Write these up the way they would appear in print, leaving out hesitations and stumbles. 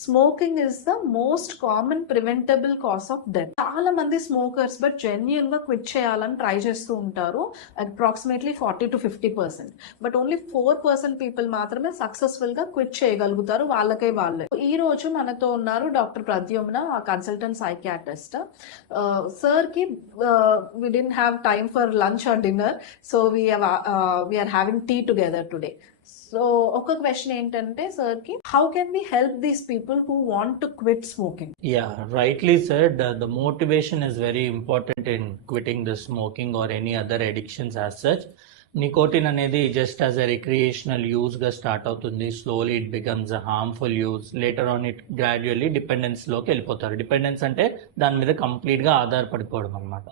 Smoking is the most common preventable cause of death. చాలా మంది smokers but genuine గా క్విట్ చేయాలని ట్రై చేస్తూ ఉంటారు, అప్రాక్సిమేట్లీ 40-50%. బట్ ఓన్లీ 4% పీపుల్ మాత్రమే సక్సెస్ఫుల్ గా క్విట్ చేయగలుగుతారు వాళ్ళకే వాళ్ళే. ఈ రోజు మనతో ఉన్నారు డాక్టర్ ప్రద్యుమ్న, కన్సల్టెంట్ సైకియాట్రిస్ట్. సార్ కి we didn't have time for lunch or dinner, so we are having tea together today. So ఒక క్వశ్చన్ ఏంటంటే సార్ కి, how can we help these people who want to quit smoking? Yeah, rightly said. The motivation is very important in quitting the smoking or any other addictions as such. Nicotine అనేది just as a recreational use గా start అవుతుంది. Slowly it becomes a harmful use. Later on it gradually dependence లోకి వెళ్ళిపోతారు. డిపెండెన్స్ అంటే దాని మీద కంప్లీట్ గా ఆధారపడిపోవడం అనమాట.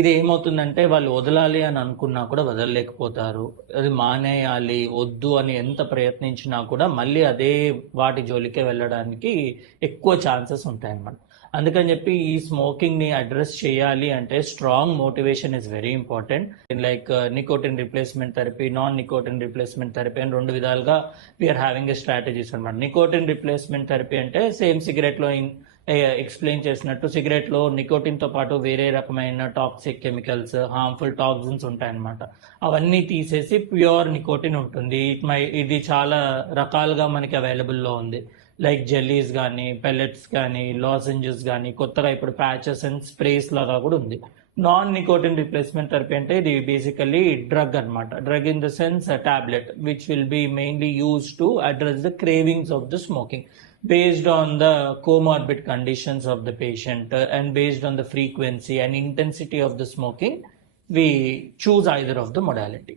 ఇది ఏమవుతుందంటే వాళ్ళు వదలాలి అని అనుకున్నా కూడా వదలలేకపోతారు. అది మానేయాలి వద్దు అని ఎంత ప్రయత్నించినా కూడా మళ్ళీ అదే వాటి జోలికే వెళ్ళడానికి ఎక్కువ ఛాన్సెస్ ఉంటాయి అన్నమాట. అందుకని చెప్పి ఈ స్మోకింగ్ ని అడ్రస్ చేయాలి అంటే strong motivation is very important. Like nicotine replacement therapy, non nicotine replacement therapy అని 2 విధాలుగా వీఆర్ హ్యావింగ్ ఎ స్ట్రాటజీస్ అనమాట. నికోటిన్ రిప్లేస్మెంట్ థెరపీ అంటే సేమ్ సిగరెట్ లో ఎక్స్ప్లెయిన్ చేసినట్టు సిగరెట్ లో నికోటిన్ తో పాటు వేరే రకమైన టాక్సిక్ కెమికల్స్, హార్మ్ఫుల్ టాక్సిన్స్ ఉంటాయన్నమాట. అవన్నీ తీసేసి ప్యూర్ నికోటిన్ ఉంటుంది. ఇది చాలా రకాలుగా మనకి అవైలబుల్ లో ఉంది. లైక్ జెల్లీస్ కానీ, పెల్లెట్స్ కానీ, లాజెంజెస్ కానీ, కొత్తగా ఇప్పుడు ప్యాచెస్ అండ్ స్ప్రేస్ లాగా కూడా ఉంది. నాన్ నికోటిన్ రిప్లేస్మెంట్ థెరపీ అంటే ఇది బేసికలీ డ్రగ్ అనమాట. Drug in the sense tablet which will be mainly use to address the cravings of the smoking based on the comorbid conditions of the patient and based on the frequency and intensity of the smoking, we choose either of the modality.